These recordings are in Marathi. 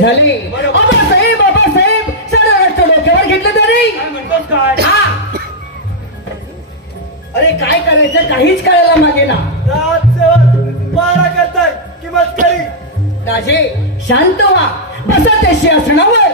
सारखे झाले. आबासाहेब आबासाहेब सारा राष्ट्र डोक्यावर घेतलं तरी अरे काय करायचं काहीच कळायला मागे ना. मारा करताय की मस्करी. राजे शांत व्हा बसा त्या सिंहासनावर.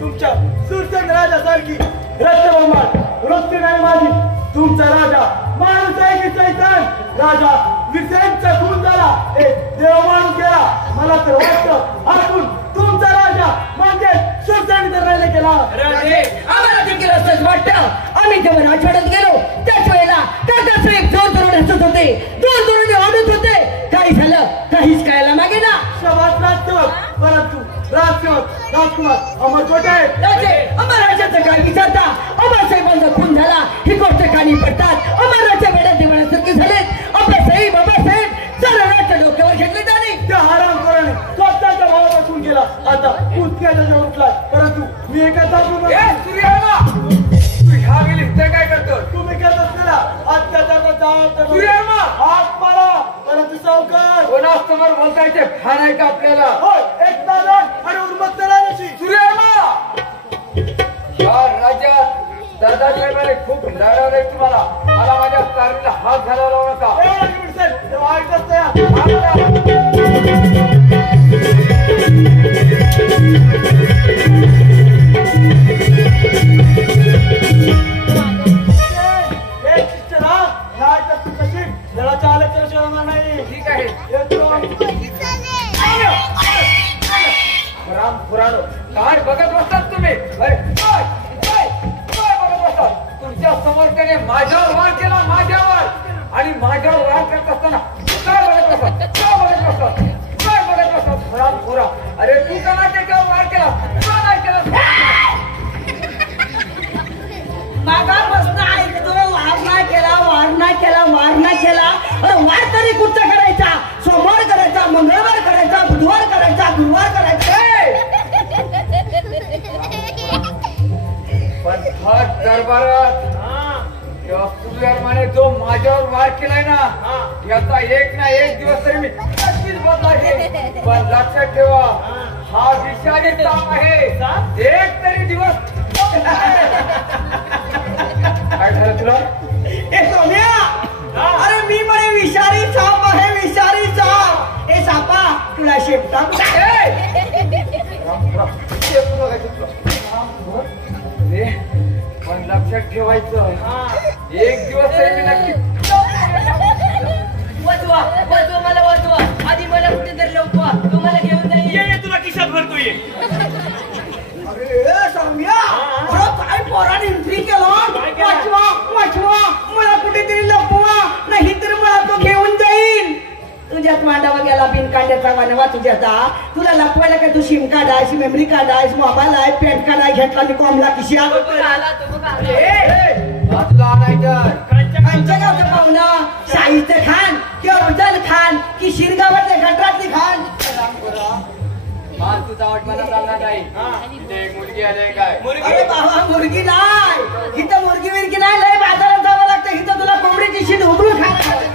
तुमच्या सुरसेन राजासारखी रत्नबंबाळ वृत्ती नाही माझी. तुमचा राजा माणूस आहे की चैतन. राजा विसेनचा खून झाला देव माणूस गेला. मला तर वाटतं आपण तुमचा राजा म्हणजे सुरसेन राहिला गेला. आम्हाला देखील असंच वाटतं. आम्ही जेव्हा राजवाड्यात गेलो त्याच वेळेला दादासाहेब दोन तरुण हसत होते. दोन तरुण ओढत होते. काय झालं काहीच कळायला मागे ना. शवास राजसेवक परंतु राजसेवक राजकुमार अमर छोटे राजे अमर राजाचं काय विचारता. आबासाहेबांचा खून झाला ही गोष्ट कानी पडतात. अमर राजा वेड्यात दिवाण्यासारखे झालेत. आबासाहेब आबासाहेब सारा राजा डोक्यावर घेतले त्याने. त्या हरामखोराने स्वतःच्या भावापासून गेला. आता कुचक्याचा उठला. परंतु मी एका ह्या वेळी काय करतो तुम्ही करत असलेला अत्याचाराचा हात मारा. परंतु सावकार कोणासमोर बोलतायचे फार आहे का आपल्याला. एक दादा आणि उन्मत्त राजाची या राज्यात दादासाहेबांनी खूप लढवलंय तुम्हाला. मला माझ्या कारणाला हात घालावा लावू नका. ठीक आहे काय बघत बसतात तुम्ही. काय बघत बसतात. तुमच्या समोर त्याने माझ्यावर वार केला माझ्यावर आणि माझ्यावर वार करत असताना काय बघत बसतात. काय बघत बसतात. अरे तू का नाही त्याच्यावर वार केला. का नाही केला. मागापासून ऐकतो वार नाही केला वार नाही केला वार नाही केला. वार तरी कुठचा करायचा. सोमवार करायचा मंगळवार करायचा बुधवार करायचा गुरुवार करायचा. पण हर दरबारात सुर्यमाने जो माझ्यावर वार केलाय ना याचा एक ना एक दिवस तरी मी नक्कीच बदला घेईन. पण लक्षात ठेवा हा विषारी ताप आहे. एक तरी दिवस काय झालं तुला. ए सोम्या अरे मी म्हणे विषारी साप आहे विषारी साप. ए सापा तुला शेपटा पण लक्षात ठेवायचं एक दिवस तरी मी नक्की. वाचवा वाचवा मला वाचवा. आधी मला कुठेतरी लवकवा. तो मला घेऊन जाईल. तुला खिशात भरतोय. अरे सौम्या काय पोराने एंट्री केला. वाचवा वाचवा मला कुठेतरी लपवा नाही तर मला तो घेऊन जाईल. तुझ्यात मांडावा गेला बिनकांड्याचा वानवा तुझ्याचा. तुला लपवायला काय तू सिम कार्ड आहेस मेमरी कार्ड आहेस मोबाईल आहे पॅन कार्ड आहे घेतला आणि कॉमला किशिया. आमच्या गावचं पाहुणा शाहीचं खान किंवा अफजल खान की शिरगावातल्या गटरातली खान. तुझा आवड मला चालणार नाही. एक मुलगी आली काय. अरे बाबा मुलगी नाही इथं मुलगी विरगी नाही. लय बाजारात जावं लागतं. इथं तुला कोंबडीची शीट उघडून खायला.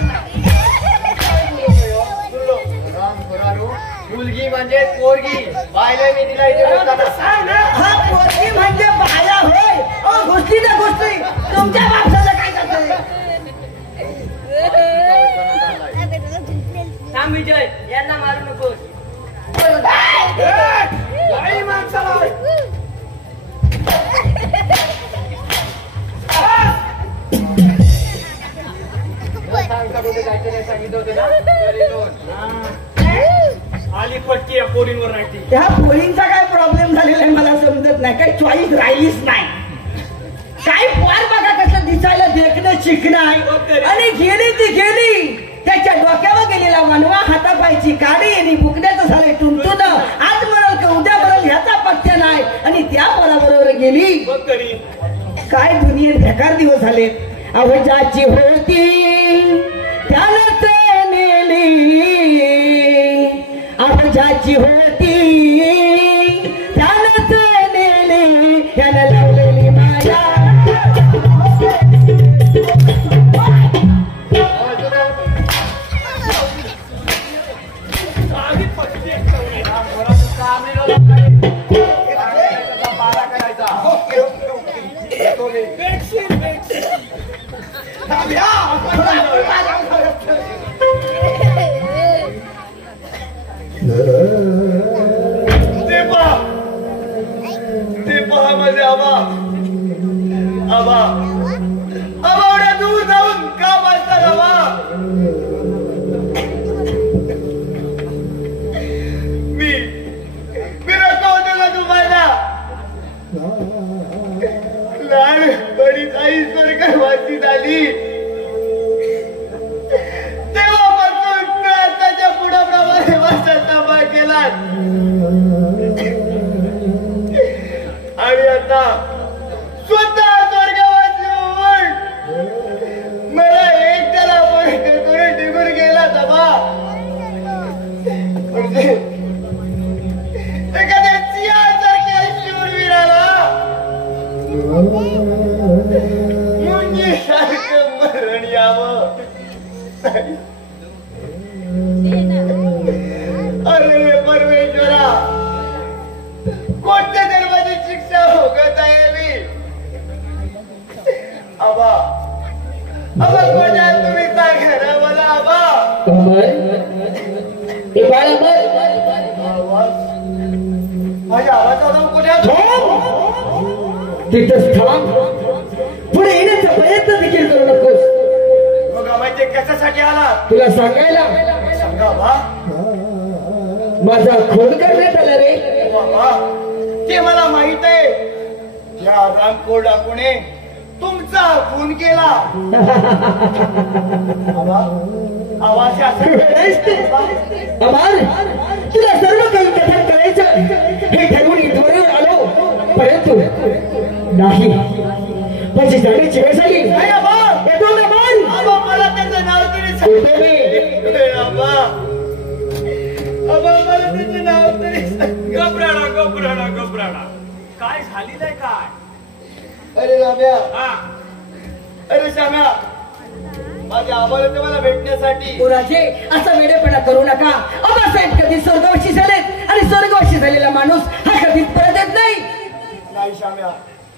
मुलगी म्हणजे पोरगी. बायला मी तिला हा पोरगी म्हणजे बाया होय. गोष्टी ना गोष्टी तुमच्या बापसाचं काय करतोय. थांब विजय यांना मारू नकोस. आली पट्टी पोरींवर राहते. त्या पोरींचा काय प्रॉब्लेम झालेला आहे मला समजत नाही. काही चॉईस राहिलीच नाही. काय पोर बघा कसं दिसायला देखणं शिकणं आहे. आणि गेली ती गेली त्याच्या डोक्यावर गेलेला वनवा हातापायची काडी आणि बुकण्याचं झालंय टुमटुन. आज म्हणाल का उद्या म्हणाल ह्याचा पत्त्या नाही. आणि त्या पोराबरोबर गेली. काय दुनियेत बेकार दिवस झाले. अवजाची होती त्यानंच नेली. अवजाची होती त्यानंच नेली. त्यानं लावलेली माया. सोने ते पहा माझे आबा आबा आबा एवढ्या दूर जाऊन का बसतात आबा मी नको होतो का तुम्हाला लहानपणी आई स्वर्गवासी झाली तेव्हापासून आताच्या पुढाप्रमाणे वाचायचा भाग केला आणि आता स्वतः स्वर्गवासी होऊन मला एकट्याला करून निघून गेला दबा म्हणजे एखाद्या सिंहासारख्या शूरवीराला मुंगीसारखं मरण यावं अरे परमेश्वरा कोणत्या धर्माची शिक्षा भोगत आहे मी आबा आबा कोणा तुम्ही सांगा ना मला आबा माझ्या आवाजाला कुठे तिथंच थांब पुढे येण्याचा प्रयत्न देखील करू नकोस मग आम्ही कशासाठी आला तुला सांगायला सांगा बा माझा खून करण्यात आला रे बाबा ते मला माहित आहे या रामकोड डाकूने तुमचा खून केला आवाज अमर तुला सर्व काही कथन करायचं हे ठरवून इथवर आलो परंतु नाही माझी जाण्याची वेळ झाली येतो ना बोल मला त्याचं नाव तरी सांगा मला त्याचं नाव तरी घबराडा काय झालेलं आहे काय अरे राम्या हा अरे श्याम्या माझ्या आबाला ते मला भेटण्यासाठी कोणाचे असा वेडेपणा करू नका आबासाहेब कधी स्वर्गवासी झालेत आणि स्वर्गवासी झालेला माणूस हा कधीच परत येत नाही नाही श्याम्या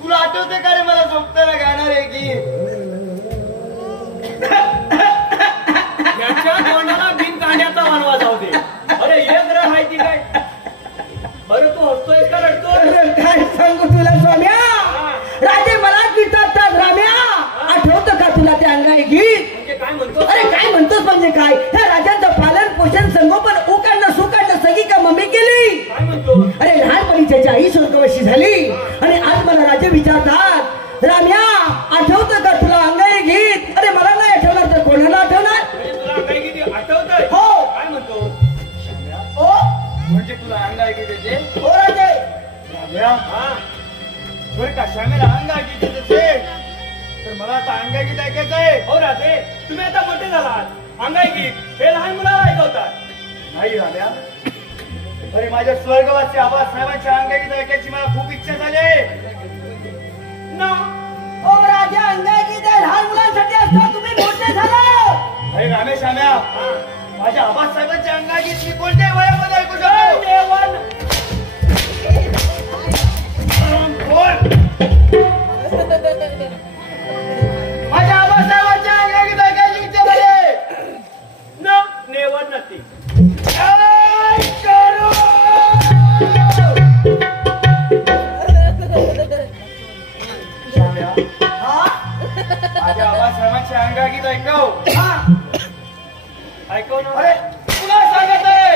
तुला आठवते का रे मला झोपताना गाणार आहे की याच्या तोंडाला बिन कांड्याचा मानवा जाऊ दे अरे एक रह आहे ती काय बरं तू हसतोय का रडतोय काय सांगू तुला स्वाम्या राजे मला विचारतात राम्या आठवतं का तुला ते अंगाई गीत म्हणजे काय म्हणतो अरे काय म्हणतोस म्हणजे काय त्या राजांचं पालन पोषण संगोपन उकाडणं सुकाडणं सगळी का मम्मी केली काय म्हणतो अरे लहानपणी त्याची आई स्वर्गवासी झाली आणि आज मला राजे विचारतात राम्या आठवतं का तुला अंगाई गीत अरे मला नाही आठवणार तर कोणाला आठवणार म्हणजे तुला काही किती आठवतंय हो काय म्हणतो ओ म्हणजे तुला अंग आहे की त्याचे हो राजे राम्या हा बरं का श्यामेला अंग आहे की त्याचे तर मला आता अंग आहे की ऐकायचं आहे हो राजे तुम्ही आता मोठे झालात अंगाई गीत हे लहान मुलाला ऐकवतात नाही राम्या अरे माझ्या स्वर्गवासी आबासाहेबांच्या अंग आहे की ऐकायची मला खूप इच्छा झाली आहे ना ओ राजा अंगाई गीत हे लहान मुलांसाठी असतं तुम्ही मोठे झाला अरे रामे श्याम्या माझ्या आबासाहेबांच्या अंगाची मी कोणत्याही वयामध्ये ऐकू शकतो माझ्या आबासाहेबांच्या अंगाची ऐकायची इच्छा झाली न नेवर नथी श्याम्या माझ्या आबासाहेबांच्या अंगागीत ऐकव ऐकव ना अरे तुला सांगत आहे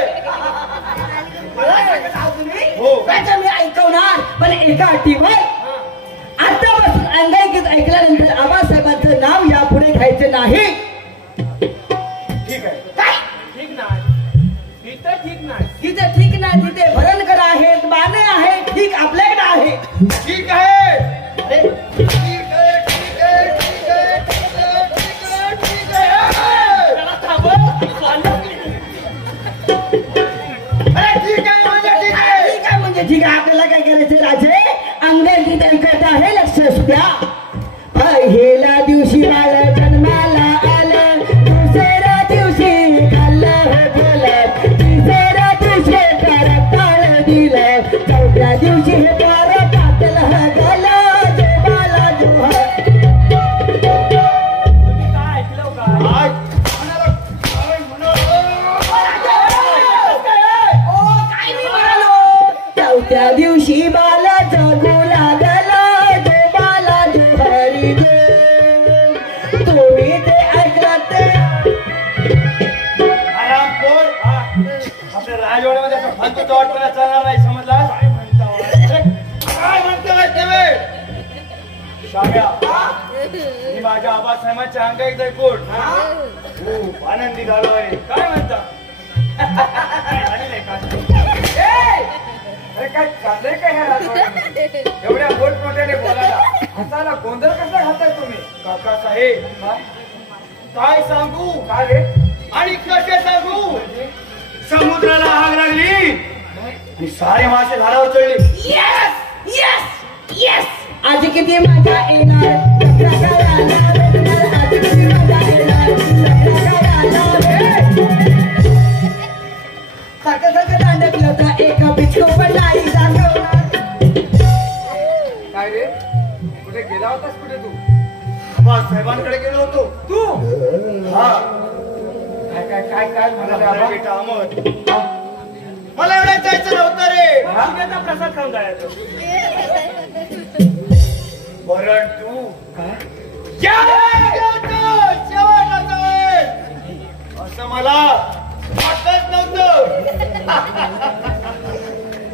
हो. त्याचं मी ऐकवणार पण एका अटीवर आतापासून अंगाई गीत ऐकल्यानंतर आबासाहेबांचं नाव यापुढे घ्यायचं नाही ठीक आहे काय ठीक नाही इथं ठीक नाही तिथे ठीक नाही तिथे भरणकर आहेत बाणे आहे ठीक आपल्याकडे आहे ठीक आहे अरे ठीक आहे ठीक आहे ठीक आहे ठीक आहे ठीक आहे ठीक आहे त्याला थांबव अरे ठीक आहे म्हणजे ठीक आहे ठीक आहे म्हणजे ठीक आहे आपल्याला काय करायचं राजे अंगाई गीत ऐकत आहे लक्ष असू द्या पहिल्या दिवशी मला जन्माला आलं दुसऱ्या दिवशी खाल्लं बोलत तिसऱ्या दिवशी करताळ दिलं चौथ्या दिवशी हे लटवाटपणा चालणार नाही, समजला? काय म्हणतोय तेवे? शाम्या, मी माझ्या आबासाहेबांच्या अंगाईत ऐकून खूप आनंदी झालो आहे. काय म्हणता? अरे काय चाललंय काय ह्या राजवाड्यामध्ये? एवढ्या मोठमोठ्याने बोलायला हसायला गोंधळ कसा घालताय तुम्ही? काका साहेब, काय सांगू काय रे? आणि कसे सांगू? समुद्राला आग लागली आणि सारे मासे झाडावर चढले. येस येस येस आज किती मजा येणार लग्न करायला भेटणार, आज किती मजा येणार लग्न करायला भेटणार. सारखं सारखं दांडकलं तर एका बिचको पण नाही दाखवणार. काय रे? कुठे गेला होतास कुठे तू? साहेबांकडे गेलो होतो. तू? हा, काय काय काय काय म्हणाले माझा आबा? बेटा अमर, मला एवढ्यात जायचं नव्हतं रे. हा? तुझ्याचा प्रसाद खाऊन जायचं. परंतु असं मला वाटत नव्हतं.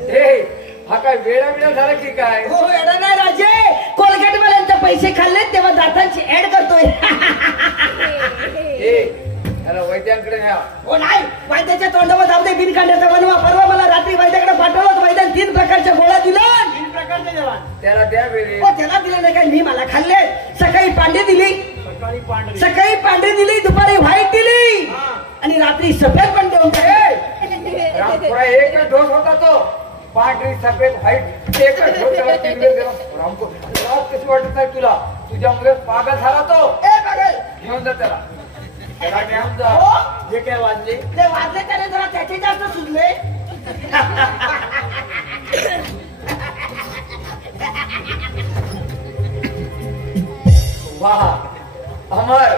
ए, हा काय वेळा झाला की काय? हो एवढं नाही राजे, कोलगेट वाल्यांचे पैसे खाल्ले तेव्हा दातांची ऍड करतोय. ए, त्याला वैद्यांकडे न्या. हो नाही, वैद्याच्या तोंडावर जाऊ दे बिनकांड्याचा बनवा. परवा मला रात्री वैद्याकडे पाठवलं, वैद्याने 3 प्रकारच्या गोळ्या दिल्या. 3 प्रकारचे जेवण. त्याला द्या वेळे. हो त्याला दिले नाही काय, मी मला खाल्ले. सकाळी पांढरी दिली, सकाळी पांढरी. सकाळी पांढरी दिली, दुपारी व्हाईट दिली आणि रात्री सफेद पण देऊन टाकले. रामपुरा एकच ढोस होता तो. पांढरी सफेद व्हाईट एकच ढोस त्याला 3 वेळ दिला. रामपुरा कशी वाटत नाही तुला? तुझ्यामुळे पागल झाला तो. ए बघल घेऊन जा त्याला. त्याला घेऊन जा. हो जे काय वाजले ते वाजले त्याने जरा त्याचे जास्त सुचले. वा अमर,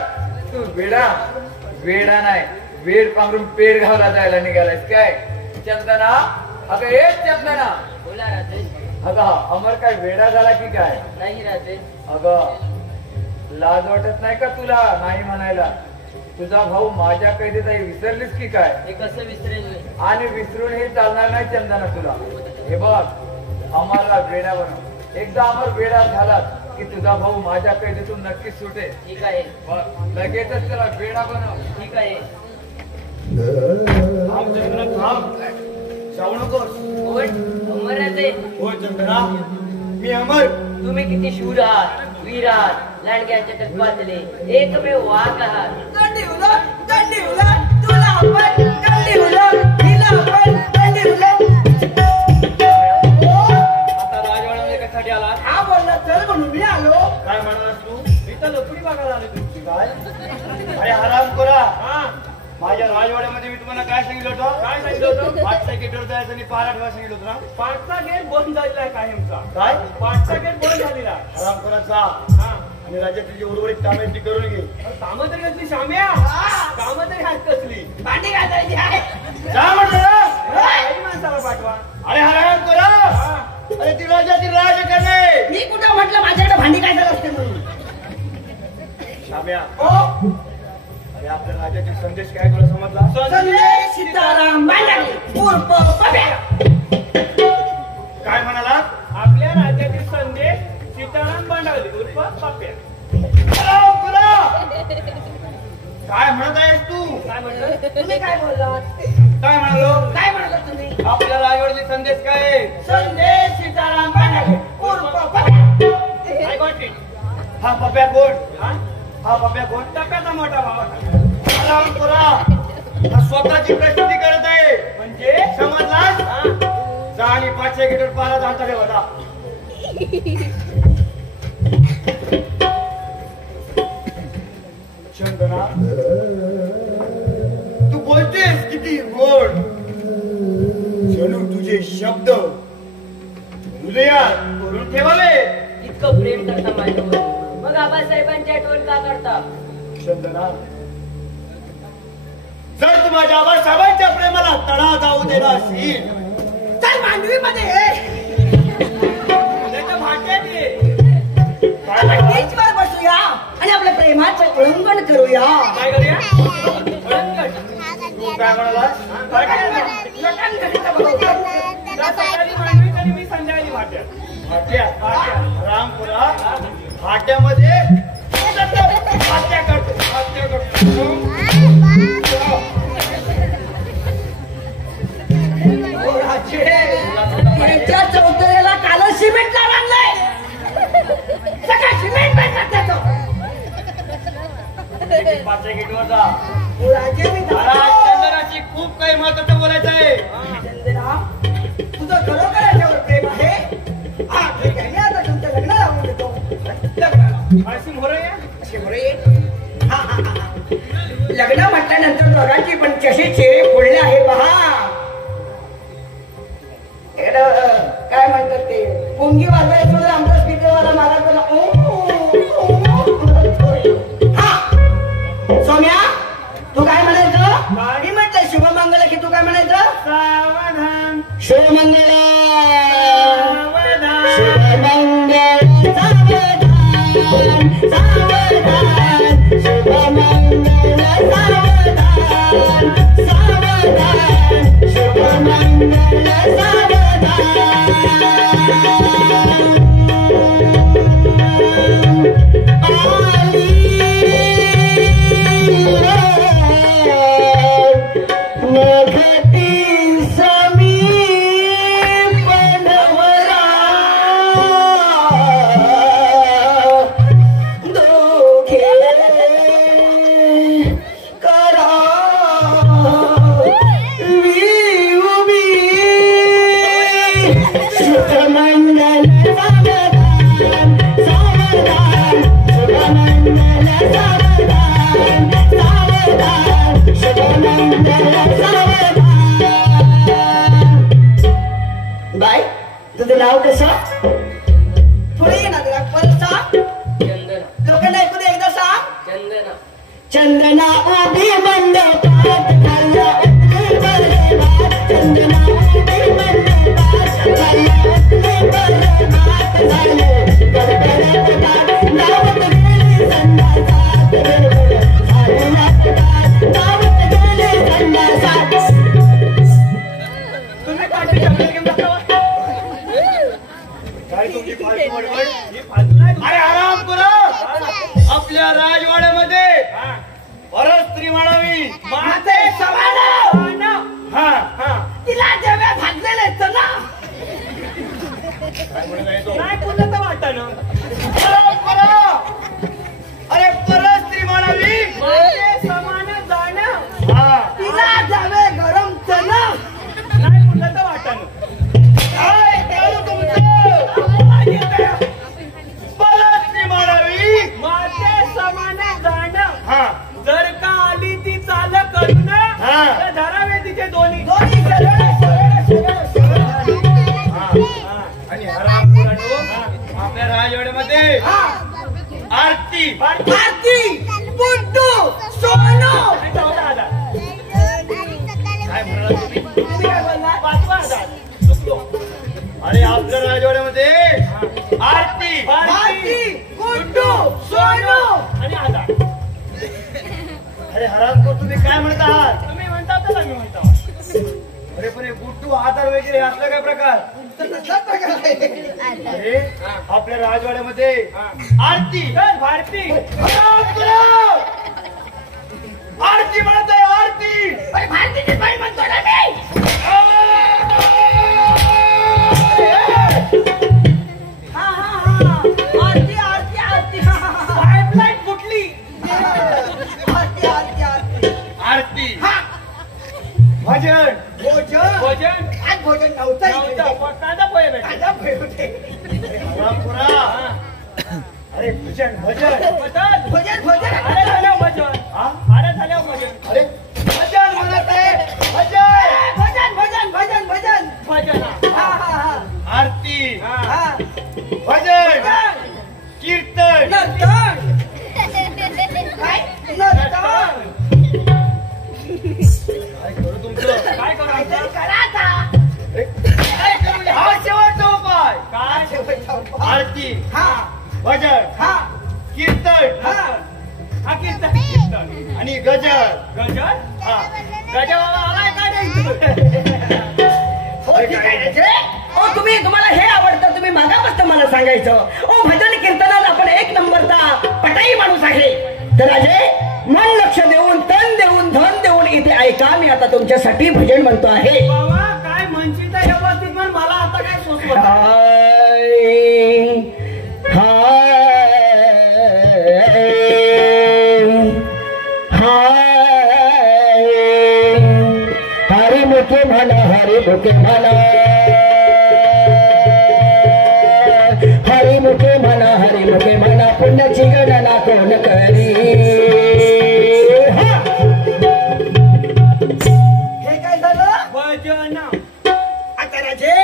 तू वेडा नाही, वेड पांघरून पेड घावला जायला निघालायस काय? चंदना, अगं ए चंदना. बोला राजे. अगं अमर काय वेडा झाला की काय? नाही राजे. अगं लाज वाटत नाही का तुला नाही म्हणायला? तुझा भाऊ माझ्या कैदेत आहे, विसरलीस की काय? हे कसं विसरेल मी? आणि विसरून हे चालणार नाही चंदना तुला. हे बघ, अमरला वेडा बनव. एकदा अमर वेडा झाला की तुझा भाऊ माझ्या कैदेतून नक्कीच सुटेल. ठीक आहे. बघ, लगेचच त्याला वेडा बनव. ठीक आहे. थांब चंद्रा, थांब. जाऊ नकोस. कोण? अमर राजे. हो चंद्रा, मी अमर. तुम्ही किती शूर आहात, वीर आहात, लांडग्यांच्या तत्वातले एकमेव वाघ आहात. गंडी उलट तुला आपण गंडी उलट हिला आपण गंडी उलट. आता राजवाड्यामध्ये कशासाठी आला? हा बोलला चल म्हणून मी आलो. काय म्हणालास तू? मी तर लपडी बघायला आले तुमची. काय? अरे हराम करा. माझ्या राजवाड्यामध्ये मी तुम्हाला काय सांगितलं होतं? काय सांगितलं होतं? 5चा गेटवर जायचं आणि पारा ठेवा सांगितलं होतं ना? 5चा गेट बंद झालेला आहे कायमचा. काय? 5चा गेट बंद झालेला आहे. हराम करा जा. आणि राज्यातली जी उर्वरित कामे ती करून घे. कामं तरी कसली शाम्या? कामं तरी हात कसली? भांडी घालायची आहे. जा म्हटलं. माणसाला पाठवा. अरे हराम करा. अरे ती राज्याची राजकारणे. मी कुठं म्हटलं माझ्याकडे भांडी काय झालं असते म्हणून? शाम्या, अरे आपल्या राजाचे संदेश काय तुला समजला? संदेश सीताराम बांडागले उर्फ पप्या. काय म्हणाला? आपल्या राज्यातील संदेश सीताराम बांडावले उर्फ पाप्या. काय म्हणत आहेस तू? काय म्हणलं? तुम्ही काय बोललात? काय म्हणालो? काय म्हणालात तुम्ही? आपल्या राजवाड्याचे संदेश काय आहे? संदेश सीताराम बांडागले उर्फ पप्या. I got it. हा पप्या कोण? हा? हा पप्या कोण? टप्प्याचा मोठा भावा. हराम खोरा. हा स्वतःची प्रसिद्धी करत आहे. म्हणजे समजलास? हा? जा आणि 500 मीटर पारा जाता ठेवा जा. चंदना, तू बोलतेस किती गोड. जणू तुझे शब्द हृदयात करून ठेवावे. इतकं प्रेम करता माझ्यावर, मग आबासाहेबांची आठवण का करता? चंदना, जर तू माझ्या आबासाहेबांच्या प्रेमाला तडा जाऊ देला असेल चल मांडवीमध्ये ये. त्याच्या भाट्यात ये. आपण बीचवर बसूया आणि आपल्या प्रेमाचं उल्लंघन करूया. काय करूया? तू काय म्हणालास? लटण घडीचं बघू. रामपुरा फाट्यामध्ये फाट्या करतो त्यांच्या चौतऱ्याला काल सिमेंट लावलंय सगळं सिमेंट भेटतात त्याचं पाचशे गेटवर जा राजे मी चंदनाची खूप काही महत्वाचं बोलायचं आहे. चंदना तुझं खरोखर याच्यावर प्रेम आहे. हा ठीक आहे मी आता तुमच्या लग्न लावून देतो. लग्न म्हटल्यानंतर दोघांची पण कशी चेहरे फुलले आहे पहा. काय म्हणतात ते पुंगी वाजवायचं आमचा स्पीकरवाला मला सौम्या तू काय म्हणायचं मी म्हटलं शुभमंगल की तू काय म्हणायचं सावधान शुभमंगल सावधान शुभमंगल सावधान सावधान शुभमंगल सावधान सावधान शुभमंगल सावधान बाय तुझं नाव कसं पुढे ये ना जरा परत सांग चंदना लोकांना ऐकू दे एकदा सांग चंदना चंदना उभी मंडपात खाल्ला उतली बरबात चंदना उभी मंडपात खाल्ला उतली बरबात झाले गडगडत गात गावात गेली संडासात झालेला पदात गावात गेली संडासात. तुम्ही पाठी जंगल घेऊन जाता काय तुमची फालतू बडबड? ही फालतू नाही अरे आराम करा. आपल्या राजवाड्यामध्ये परत स्त्री म्हणावी. माझे समान हा तिला जेव्हा भाजलेले आहेत ना काय म्हणत आहे तो? नाही पुन्हा वाटत ना आराम करा. अरे परत स्त्री म्हणावी. माझे समान जाणं हा तिला जावे गरम चना नाही पुन्हा वाटत ना काय केलं तुमचं? परत स्त्री म्हणावी. माझे समान जाणं हा जर का आली ती चाल करून हा. तर धरावे तिचे दोन्ही दोन्ही सरळ सरळ सरळ सरळ. हा. आणि आराम करा तो. आपल्या राजवाड्यामध्ये आरती भारती बुड्डू सोनू काय म्हणाला तुम्ही? तुम्ही काय बोलला 5,000 चुकलो अरे आपल्या राजवाड्यामध्ये आरती भारती बुड्डू सोनू आणि 1,000 अरे हरामखोर तुम्ही काय म्हणत आहात? तुम्ही म्हणता तर मी म्हणतो अरे पण हे गुट्टू आधार वगैरे असला काय प्रकार? अरे आपल्या राजवाड्यामध्ये आरती तर भारती हराम करा. आरती म्हणत आहे आरती. भारतीची बाई म्हणतो ना मी हा हा हा आरती आरती आरती पाईपलाईन फुटली आरती आरती आरती आरती हा भजन भोजन भोजन आज भोजन नव्हतं नव्हतं कांदा पोहे भेटले कांदा पोहे होते. रामपुरा. अरे भजन भजन भजन भोजन भोजन अरे झालं भजन हा? अरे झालं भजन अरे भजन म्हणत आहे भजन. भजन भजन भजन भजन भजन हा हा हा आरती हा भजन कीर्तन नर्तन काय नर्तन काय करू तुमचं? काय करू काहीतरी आमचं? करा आता अरे, काय करू? हा शेवटचा उपाय. काय शेवटचा उपाय. आरती हा भजन हा कीर्तन हा हा कीर्तन कीर्तन आणि गजर. गजर हा गजर बाबा आलाय का नाही हो ठीक आहे रे. ओ तुम्हाला हे आवडतं, तुम्ही मागापासून मला सांगायचं. ओ भजन कीर्तनात आपण एक नंबरचा पटाई माणूस आहे. तर राजे मन लक्ष देऊन, तन देऊन, धन देऊन इथे ऐका. मी आता तुमच्यासाठी भजन म्हणतो आहे. बाबा काय म्हणशील तर व्यवस्थित म्हण, मला आता काय सोचवत हरी मुखे म्हणा, हरी मुखे म्हणा, हरी मुखे म्हणा, हरी मुखे म्हणा, पुण्याची गणना कोण करी. हे काय झालं? भजन. आता राजे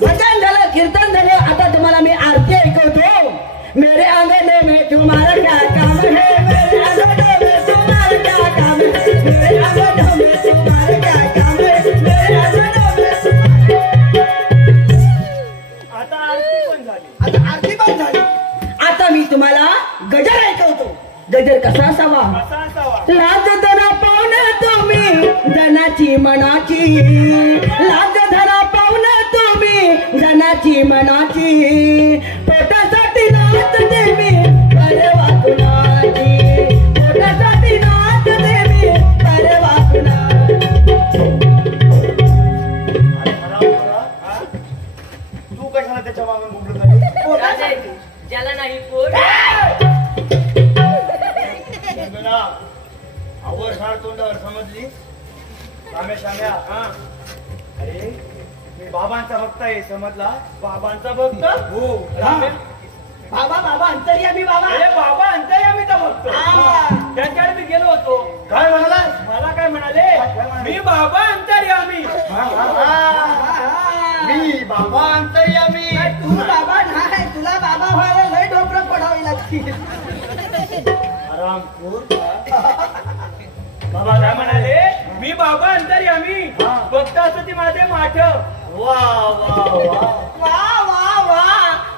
भजन झालं, कीर्तन झालं. आता तुम्हाला मी आरती ऐकवतो. मेरे अंगने में तुम्हारा क्या काम है, मेरे अंगने में तुम्हारा क्या काम है, मेरे अंगने में तुम्हारा क्या काम है, मेरे अंगने में. आता आरती पण झाली. आता आरती पण झाली. आता मी तुम्हाला गजर ऐकवतो. गजर कसा असावा? कसा असावा? लाज धरा पाहुण तुम्ही जनाची मनाची, लाज धरा पाहुण तुम्ही जनाची मनाची, पोटासाठी नाच देवी परवा कुणाची, पोटासाठी नाच देवी परवा कुणाची. तू कशाला त्याच्या मागे मुकलं? राजे ज्याला नाही पोट आवर झाड तोंडावर समजली. शाम्या अरे मी बाबांचा भक्त आहे, समजला? बाबांचा भक्त. हो. बाबा अंतर्यामी बाबा. अरे बाबा अंतर्यामीचा भक्त. हा. त्यांच्याकडे मी गेलो होतो. काय म्हणाला? मला काय म्हणाले? मी बाबा अंतर्यामी. मी बाबा अंतर्यामी. तू बाबा नाही, तुला बाबा व्हायला लय डोकरं पडावी लागतील. आरामपूर. बाबा काय म्हणाले? मी बाबा अंतर्यामी, भक्त असं ती माझे माठ. वा वा वा. वा वा वा.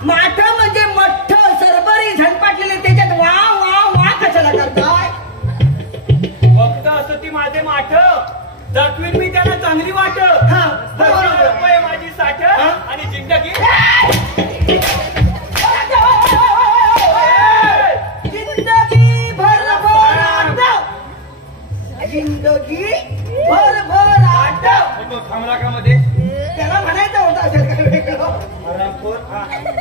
माठ म्हणजे मठ्ठ सरबरी झणपाटलेले, त्याच्यात वा वा वा कशाला करताय? भक्त असं ती माझे माठ, दाखवीन मी त्यांना चांगली वाट. हा. रुपये माझी साठ आणि जिंदगी जिंदगी भरभराट, जिंदगी भरभराट. थांबला का मध्ये? त्याला म्हणायचं होतं असेल काय वेगळं. आरामपूर.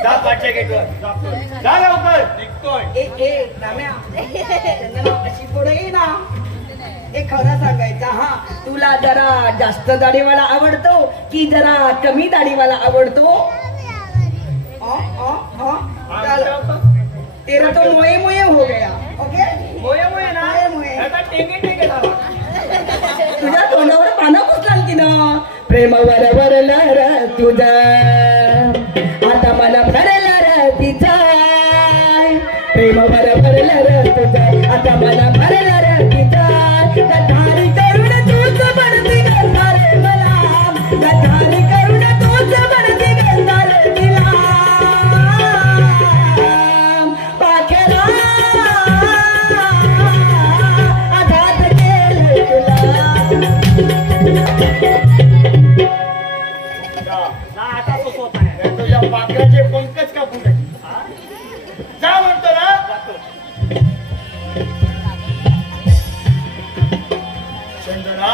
जा पाठच्या गेटवर. जा लवकर. निघतोय. ए राम्या, चंदना, अशी पुढे ये ना. हे खरं सांगायचं हा, तुला जरा जास्त दाढीवाला आवडतो की जरा कमी दाढीवाला आवडतो? तेरा तो मोये मोये हो गया. ओके, मोये मोये ना. मोये मोये. आता टेंगे टेंगे झाला. तुझ्या तोंडावर पानं पुसलाल की ना. प्रेमावर वरलं र तुझा, आता मला भरला र तिचा. प्रेमावर वरलं र तुझा, आता मला भरला र तिचा. गद्दारी करून तूच बनती गंधार मला, गद्दारी करून तूच बनती गंधार तिला. पाखेरा आघात केलं तुला. ना आता सोपत आहे. तुझ्या पाकळ्याचे पंकज कापून टाक. जा म्हणतो ना. चंदना,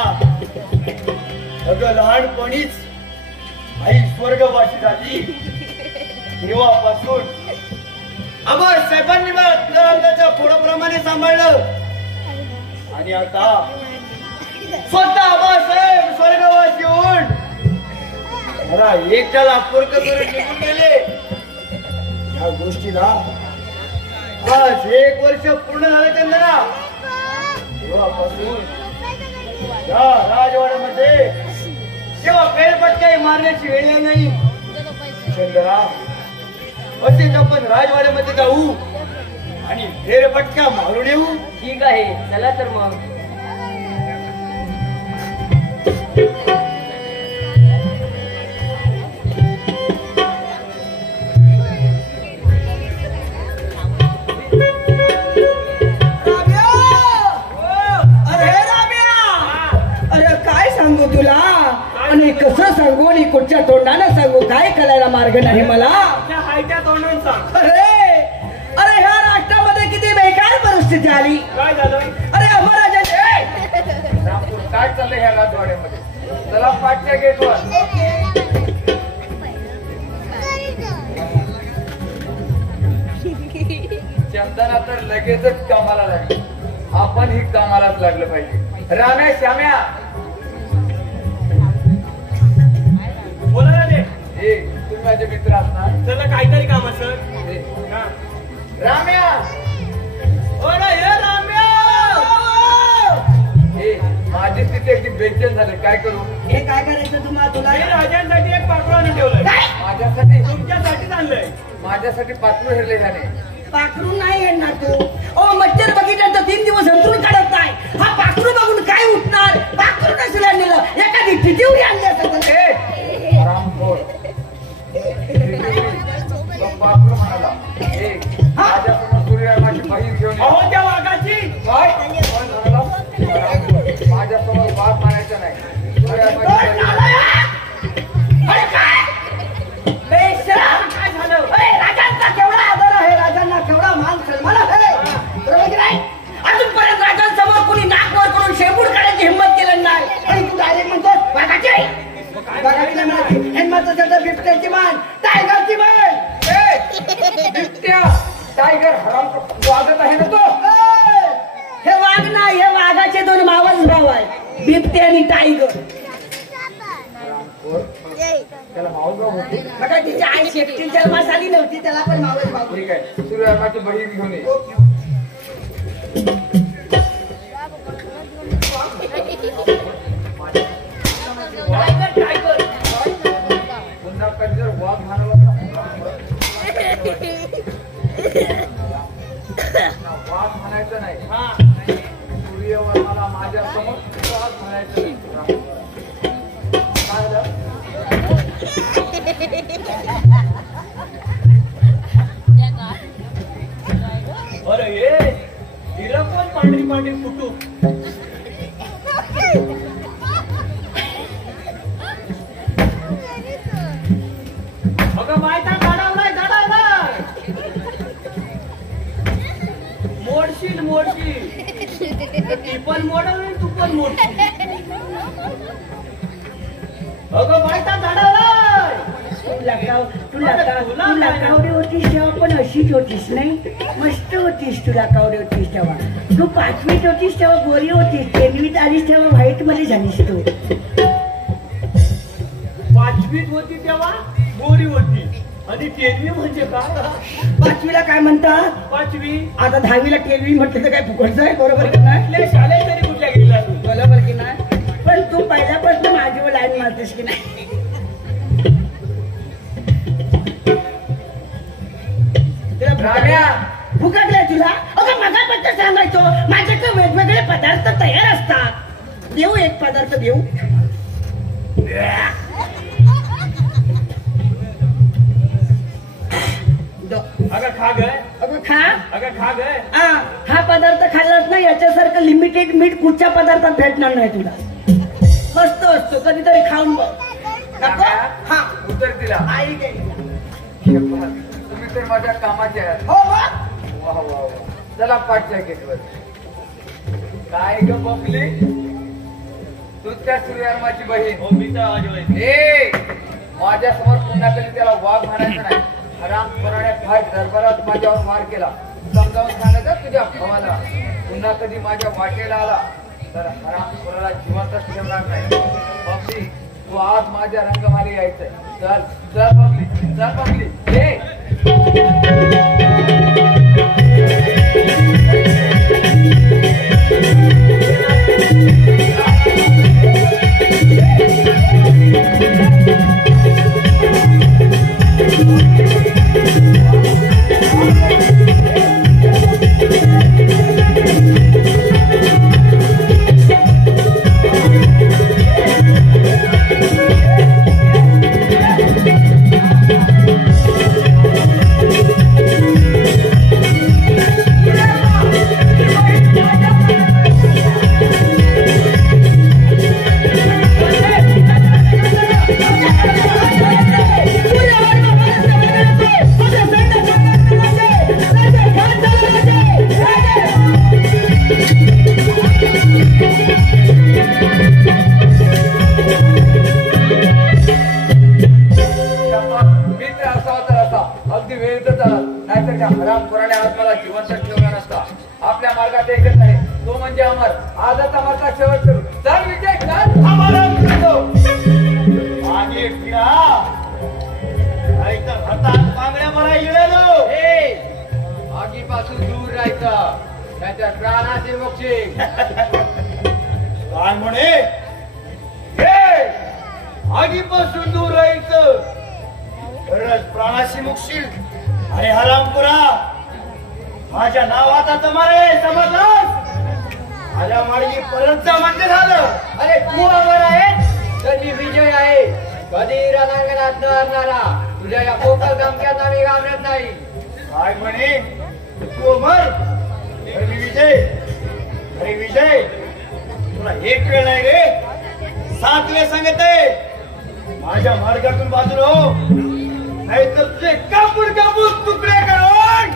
अगं लहानपणीच आई स्वर्गवासी झाली. तेव्हापासून आम्हा साहेबांनी मला आपल्या पोराप्रमाणे सांभाळलं. आणि आता स्वतः आबासाहेब स्वर्गवासी होऊन मला एकट्याला पोरक करून निघून गेले. या गोष्टीला आज 1 वर्ष पूर्ण झालं. चंदना, तेव्हापासून या राजवाड्यामध्ये जेव्हा फेरफटकाही मारण्याची वेळ येईल नाही. चंदना, असेच आपण राजवाड्यामध्ये जाऊ आणि फेरफटका मारून येऊ. ठीक आहे, चला तर मग. अरे काय सांगू तुला, आणि कसं सांगू आणि कुठच्या तोंडानं सांगू, काय करायला मार्ग नाही मला. त्या हायत्या तोंडानं सांग. अरे ह्या राष्ट्रामध्ये किती बेकार परिस्थिती आली. काय झालं? अरे अमराजा रामपूर काय चाललंय ह्या राजवाड्यामध्ये? चला पाठच्या गेटवर. चंदना तर लगेचच कामाला लागली. आपण ही कामालाच लागलं पाहिजे. राम्या श्याम्या बोला ना ते. हे तुम्ही माझे मित्र असणार. चला काहीतरी काम असं. हे, हा. राम्या ओ ना हे राम्या. हे माझी स्थिती अगदी बेचैन झाली. काय करू? हे काय करायचं तुम्हाला तुला? मी राजांसाठी एक पाखरू आणून ठेवलंय. माझ्यासाठी तुमच्यासाठीच आणलंय. माझ्यासाठी पात्र हेरले झाले. पाखरू नाही येणार तू. ओ मच्छर बघितल्यानंतर 3 दिवस अंतरून काढत नाही. हा पाखरू बघून काय उठणार? पाखरू नसल्या नेलं एखादी टिटिवरी आणली असं. रामखोर पाखरू म्हणाला. हे माझ्यासमोर सूर्यमाची बहीण घेऊन ये. अहो त्या वाघाची. काय? कोण म्हणाला? माझ्यासमोर वाघ मारायचा नाही. सूर्यमाची अरे काय बेशरम. काय झालं? अरे राजांचा केवढा आदर आहे, राजांना केवढा मान सन्मान आहे. बरोबर की नाही? अजूनपर्यंत राजांसमोर कुणी नाक वर करून शेपूट काढायची हिंमत केलं नाही. आणि तू डायरेक्ट म्हणतो वाघाची आई. वाघाची नाही म्हणायची. हिंमत असेल तर बिबट्याची मान, टायगरची मान. बिबट्या टायगर हराम वागत आहे ना तो. हे वाघ नाही, हे वाघाचे 2 मावस भाव आहेत, बिबटे आणि टायगर. त्याला माऊगाव होती. बघा तिची आई शेपटी जन्मास आली नव्हती, त्याला पण मावस भाव. ठीक आहे. सूर्यमाची बहीण घेऊन ये. पुन्हा कधी जर वाघ म्हणाला वाघ म्हणायचं नाही. हा. सूर्यवर्माला माझ्या समोर वाघ म्हणायचं नाही. काय झालं? बरं हे हिरा कोण पांढरी पांढरी फुटू. अगं मायता गाडावलाय गाडावलाय. मोडशील मोडशील. ती पण मोडल तू पण मोडशील. अगं मायता गाडावलाय. तुला कावडी होतीस तेव्हा पण अशीच होतीस नाही. मस्त होतीस. तुला कावडी होतीस तेव्हा. तू 5वीत होतीस तेव्हा गोरी होतीस. 10वीत आलीस तेव्हा व्हाईट मध्ये झालीस तू. 5वीत होती तेव्हा गोरी होती. आणि 10वी म्हणजे काय? 5वीला काय म्हणतात? 5वी. आता 10वीला 10वी म्हटलं तर काय फुकटचं आहे? बरोबर की नाही? आपल्या शाळेत तरी कुठल्या गेला तू? बरोबर की नाही? पण तू पहिल्यापासून माझीवर लाईन मारतेस की नाही? राम्या फुकटलंय तुला? अगं मगापासून सांगायचो माझ्याकडे वेगवेगळे पदार्थ तयार असतात. देऊ एक पदार्थ देऊ. अगं खा गय. अगं खा. अगं खा गय. हा पदार्थ खाल्लाच नाही याच्यासारखं लिमिटेड मीठ कुठच्या पदार्थात भेटणार नाही तुला. मस्त असतो, कधीतरी खाऊन बघ. नको? हा उत्तर दिला. आई गेली. तुम्ही तर माझ्या कामाचे आहात. हो मग. वा वा वा. चला पाठच्या गेटवर. काय ग बबली? तू त्या सूर्यवर्माची बहीण. हो मी तर आजोय. ए माझ्या समोर पुन्हा कधी त्याला वाघ म्हणायचं नाही. हराम खोराने फार दरबारात माझ्यावर मार केला. समजावून सांगायचं तुझ्या भावाला. पुन्हा कधी माझ्या वाटेला आला तर हराम खोराला जिवंतच ठेवणार नाही. बबली तू आज माझ्या रंगमाली यायचंय. चल चल बबली, चल बबली. नाहीतर त्या हरामखोराने आज मला जिवंत ठेवला नसता. आपल्या मार्गात एकच आहे, तो म्हणजे अमर. आजच अमरचा शेवट करू. चल विजय, चल. मागे फिरा, नाहीतर हातात पांगड्या मला इळेलो. आगीपासून दूर राहायचं, त्याच्या प्राणाचे मोक्षी. काय म्हणे? हे आगीपासून दूर राहायचं, खरंच प्राणाशी मुक्षील. अरे हरामपुरा, माझ्या नावात आता मारे समजलास? माझ्या मार्गी परत म्हणजे झालं. अरे तू अमर आहेस तर मी विजय आहे. कधी रणांगणात न हरणारा तुझ्या या पोकळ धमक्यांना मी घाबरत नाही. काय म्हणे? तू अमर, अरे मी विजय. अरे विजय, तुला एक वेळ नाही रे, 7 वेळ सांगते. माझ्या मार्गातून बाजूला हो, नाहीतर तुझे कापूर कापूर तुकडे करून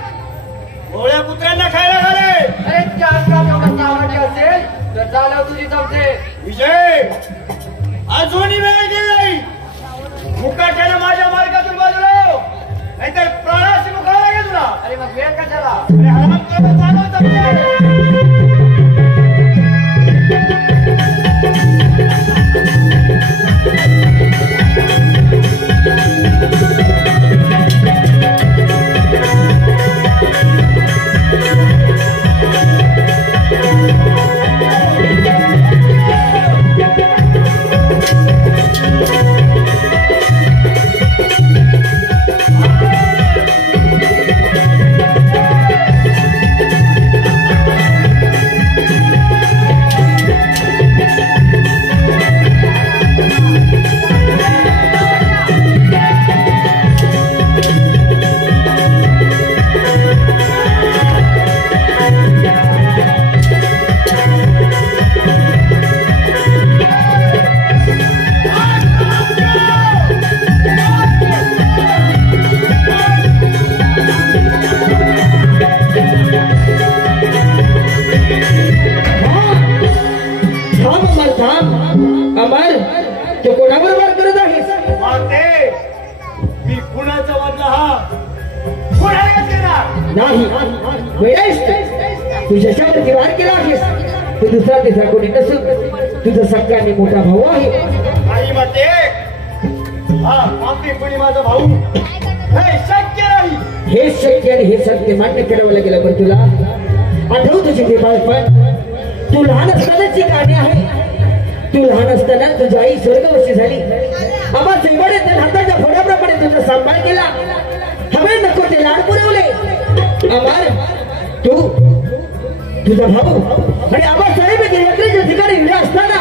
गोळ्या कुत्र्यांना खायला घाले. अरे चार का आवडली असेल तर झालं तुझी जमते. विजय, अजूनही वेळ गेली. मुकाट्यानं माझ्या मार्गातून बाजूला हो, नाहीतर प्राणाशी मुखाला लागेल तुला. अरे मग वेळ कशाला? अरे हरामखोराला चालव चालव. अमर, तू कोणाबरोबर करत आहेस? माते, मी कुणाचा बदला हा कुणाला घेणार नाही. वेळेस तुझ्याच्यावरती वार केला आहेस. तू दुसरा तिसरा कोणी नसून तुझा सख्खा आणि मोठा भाऊ आहे. नाही माते, हा पापी कोणी माझा भाऊ हे शक्य नाही. हे शक्य आणि हे सत्य मान्य करावं लागेल. पण तुला आठव तुझे ते बालपण, तू लहान असतानाची गाणी आहे. तू लहान असताना तुझी आई स्वर्गवासी झाली. आम्हा चैवाडे हाताच्या फोडाप्रमाणे तुझा सांभाळ केला. हवे नको ते लाड पुरवले. अमर, तू तुझा भाऊ आणि आम्हा साहेब यात्रेच्या ठिकाणी उभे असताना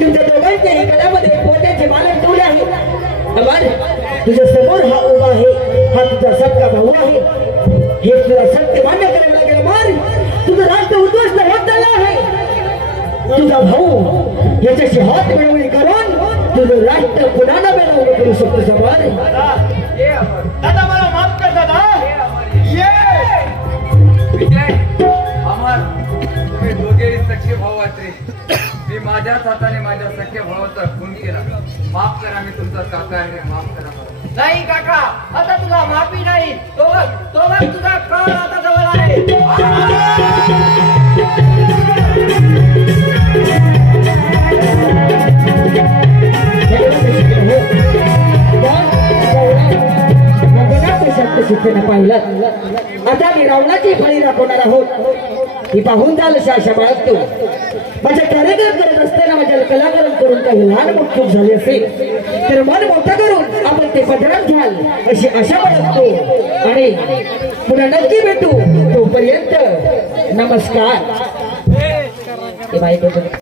तुमच्या दोघांच्याही गळ्यामध्ये पोट्याचे मालक ठेवले आहे. अमर, तुझ्या समोर हा उभा आहे, हा तुझा सख्खा भाऊ आहे. हे तुला सत्य मान्य करावं लागेल. अमर, तुझं राष्ट्र उद्ध्वस्त होत चाललं आहे. तुझा भाऊ याच्याशी हात मिळवणी करून तुझं राष्ट्र पुन्हा मिळवणी करू शकतो. समोर दादा मला माफ कर दादा. ये विजय, अमर, तुम्ही दोघे सख्खे भाऊ आहात रे. मी माझ्याच हाताने माझ्या सख्या भावाचा खून केला. माफ करा, मी तुमचा काका आहे. माफ करा मला. नाही काका, आता तुला माफी नाही. तो बघ तुझा काळ आता जवळ आहे. शिक्षण पाहिलं. आता मी रावणाची फळी दाखवणार आहोत. ही पाहून झालं शाशा बाळगतो. माझ्या कार्यक्रम करत असताना माझ्या कलाकारण करून काही लहान मोठूक झाले असेल तर मन मोठं करून आपण ते पदरात घ्याल अशी आशा बाळगतो. आणि पुन्हा नक्की भेटू. तोपर्यंत नमस्कार.